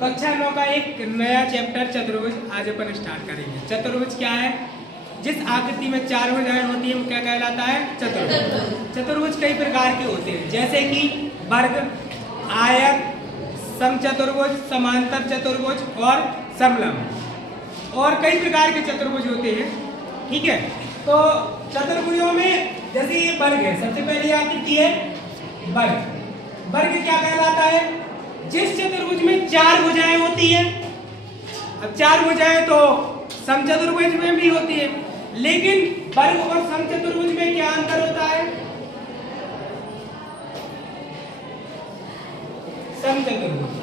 कक्षा 9 का एक नया चैप्टर चतुर्भुज आज अपन स्टार्ट करेंगे। चतुर्भुज क्या है? जिस आकृति में चार भुजाएं होती है वो क्या कहलाता है? चतुर्भुज। चतुर्भुज कई प्रकार के होते हैं, जैसे कि वर्ग, आयत, समचतुर्भुज, समांतर चतुर्भुज और समलंब, और कई प्रकार के चतुर्भुज होते हैं। ठीक है, तो चतुर्भुजों में जैसे ये वर्ग है, सबसे पहली आकृति है वर्ग। वर्ग क्या कहलाता है? जिस चतुर्भुज में चार भुजाएं होती है। अब चार भुजाएं तो समचतुर्भुज में भी होती है, लेकिन वर्ग और समचतुर्भुज में क्या अंतर होता है? समचतुर्भुज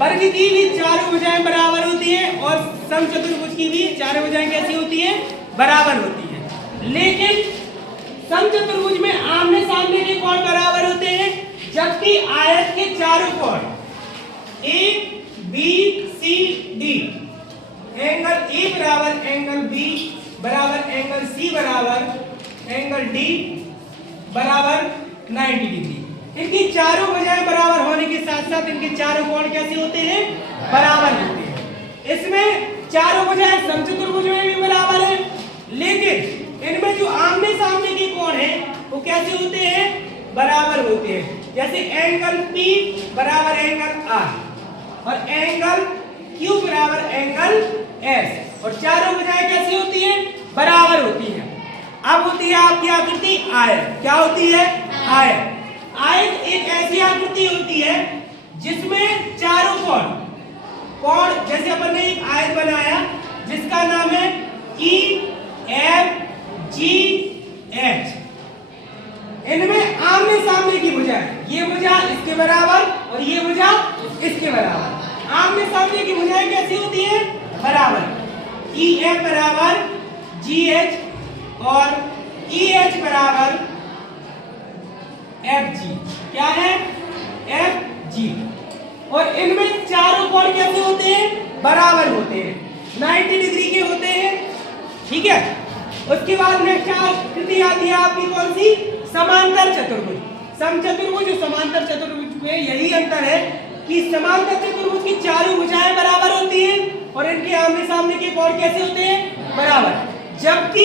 वर्ग की भी चारों भुजाएं बराबर होती है और समचतुर्भुज की भी चारों भुजाएं कैसी होती है? बराबर होती है। लेकिन समचतुर्भुज में आमने सामने के कोण बराबर होते हैं, जबकि आयत के चारों कोण A B C D, angle A बराबर एंगल बी बराबर एंगल सी बराबर एंगल डी बराबर 90 डिग्री। इनकी चारों भुजाएं बराबर होने के साथ साथ इनके चारों कोण कैसे होते हैं? बराबर होते हैं। इसमें चारों भुजाएं समचतुर्भुज में भी बराबर है, लेकिन इनमें जो आमने सामने के कोण है वो कैसे होते हैं? बराबर होते हैं। जैसे एंगल P बराबर एंगल R और एंगल Q बराबर एंगल S, और चारों भुजाएं कैसी होती हैं? बराबर होती हैं। अब होती है आपकी आकृति आयत। क्या होती है? आयत। आयत एक ऐसी आकृति होती है जिसमें चारों कोण, जैसे अपन ने एक आयत बनाया जिसका नाम है E F G H, इनमें आमने सामने की भुजाएं, ये भुजा इसके बराबर और ये भुजा इसके बराबर। आमने सामने की भुजाएं कैसी होती है? बराबर। E F बराबर G H और E H बराबर F G। क्या है? F G। और इनमें चारों कोण कैसे होते हैं? बराबर होते हैं, 90 डिग्री के होते हैं। ठीक है, उसके बाद नेक्स्ट आकृति आती है आपकी कौन सी? समांतर चतुर्भुज। समचतुर्भुज और समांतर चतुर्भुज में यही अंतर है कि समांतर चतुर्भुज की चारों भुजाएं बराबर होती हैं और इनके आमने सामने के कोण कैसे होते हैं? बराबर। जबकि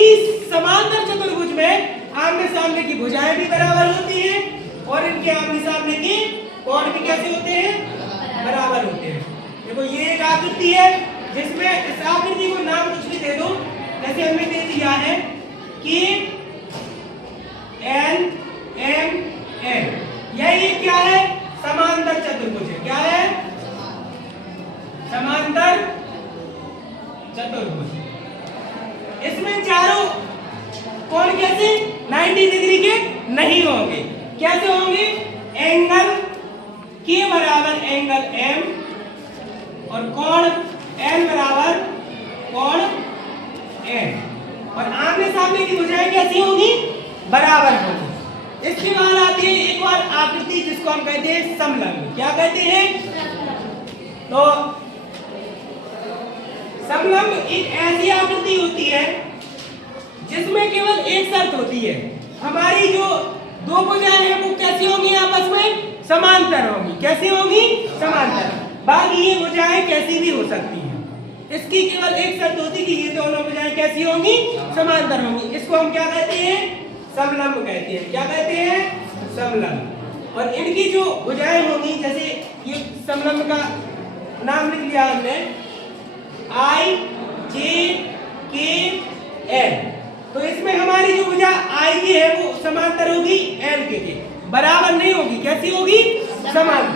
समांतर चतुर्भुज में आमने सामने की भुजाएं भी बराबर होती हैं और इनके आमने सामने के कोण भी कैसे होते हैं? बराबर होते हैं। देखो ये एक आकृति है जिसमें इस आकृति को नाम कुछ भी दे दो, जैसे हमने दे दिया है कि L M N, यही क्या है? समांतर चतुर्भुज है। क्या है? समांतर चतुर्भुज। इसमें चारों कोण कैसे? 90 डिग्री के नहीं होंगे। कैसे होंगे? एंगल K बराबर एंगल M और कोण N बराबर कोण N, और आमने सामने की भुजाएं कैसी होंगी? बराबर होगी। इसके बाद आती है एक और आकृति जिसको हम कहते हैं समलंब। क्या कहते हैं? तो समलंब एक ऐसी आकृति होती है जिसमें केवल एक शर्त होती है, हमारी जो दो भुजाएं हैं वो कैसी होंगी? आपस में समांतर होंगी। कैसी होंगी? समांतर। बाकी ये भुजाएं कैसी भी हो सकती हैं, इसकी केवल एक शर्त होती है कि ये दोनों भुजाएं कैसी होंगी? समांतर होंगी। इसको हम क्या कहते हैं? समलंब कहते हैं। क्या कहते हैं? समलंब। और इनकी जो भुजाएं होंगी, जैसे ये समलंब का नाम लिख लिया हमने I J K L, तो इसमें हमारी जो भुजा I की है वो समांतर होगी L के, बराबर नहीं होगी। कैसी होगी? समांतर।